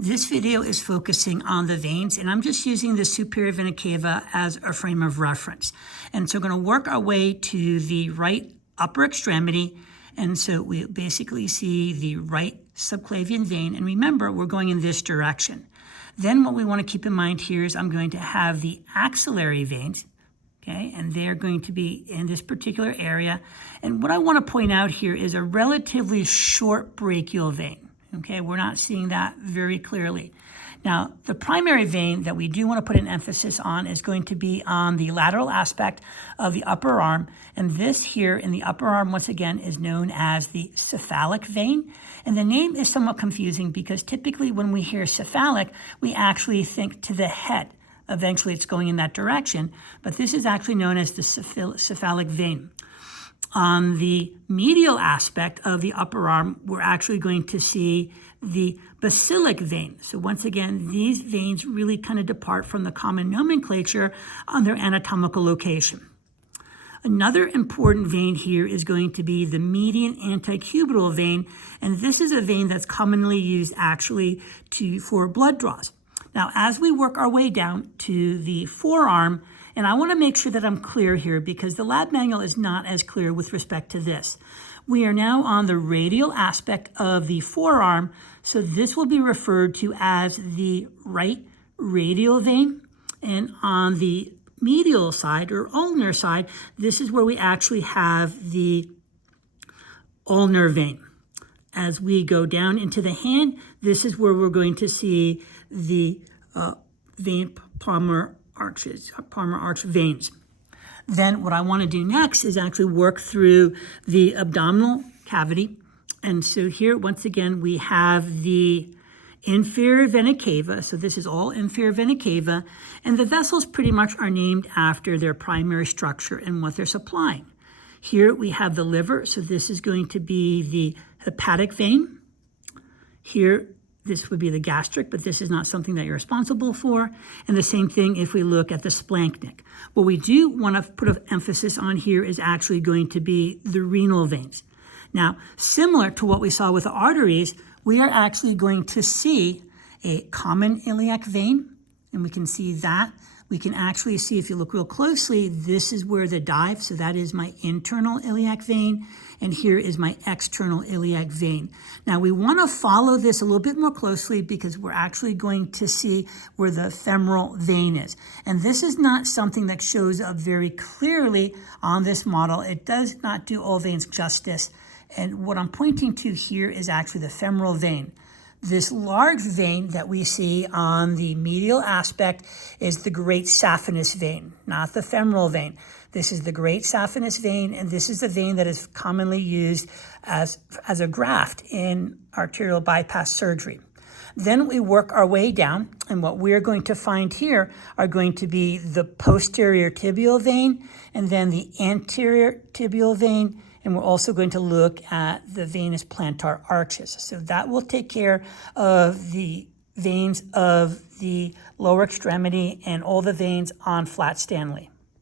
This video is focusing on the veins, and I'm just using the superior vena cava as a frame of reference. And so we're going to work our way to the right upper extremity, and so we basically see the right subclavian vein, and remember, we're going in this direction. Then what we want to keep in mind here is I'm going to have the axillary veins, okay, and they're going to be in this particular area. And what I want to point out here is a relatively short brachial vein. Okay, we're not seeing that very clearly. Now, the primary vein that we do want to put an emphasis on is going to be on the lateral aspect of the upper arm. And this here in the upper arm, once again, is known as the cephalic vein. And the name is somewhat confusing because typically when we hear cephalic, we actually think to the head. Eventually, it's going in that direction. But this is actually known as the cephalic vein. On the medial aspect of the upper arm, we're actually going to see the basilic vein. So once again, these veins really kind of depart from the common nomenclature on their anatomical location. Another important vein here is going to be the median antecubital vein, and this is a vein that's commonly used actually for blood draws. Now, as we work our way down to the forearm, and I want to make sure that I'm clear here because the lab manual is not as clear with respect to this. We are now on the radial aspect of the forearm, so this will be referred to as the right radial vein. And on the medial side or ulnar side, this is where we actually have the ulnar vein. As we go down into the hand, this is where we're going to see the vein palmar arch veins. Then what I want to do next is actually work through the abdominal cavity. And so here, once again, we have the inferior vena cava. So this is all inferior vena cava. And the vessels pretty much are named after their primary structure and what they're supplying. Here we have the liver. So this is going to be the hepatic vein. Here, this would be the gastric, but this is not something that you're responsible for. And the same thing if we look at the splanchnic. What we do want to put an emphasis on here is actually going to be the renal veins. Now, similar to what we saw with the arteries, we are actually going to see a common iliac vein, and we can see that. We can actually see, if you look real closely, this is where the dive, so that is my internal iliac vein, and here is my external iliac vein. Now, we want to follow this a little bit more closely because we're actually going to see where the femoral vein is. And this is not something that shows up very clearly on this model. It does not do all veins justice. And what I'm pointing to here is actually the femoral vein. This large vein that we see on the medial aspect is the great saphenous vein, not the femoral vein. This is the great saphenous vein, and this is the vein that is commonly used as a graft in arterial bypass surgery. Then we work our way down, and what we're going to find here are going to be the posterior tibial vein, and then the anterior tibial vein, and we're also going to look at the venous plantar arches. So that will take care of the veins of the lower extremity and all the veins on Flat Stanley.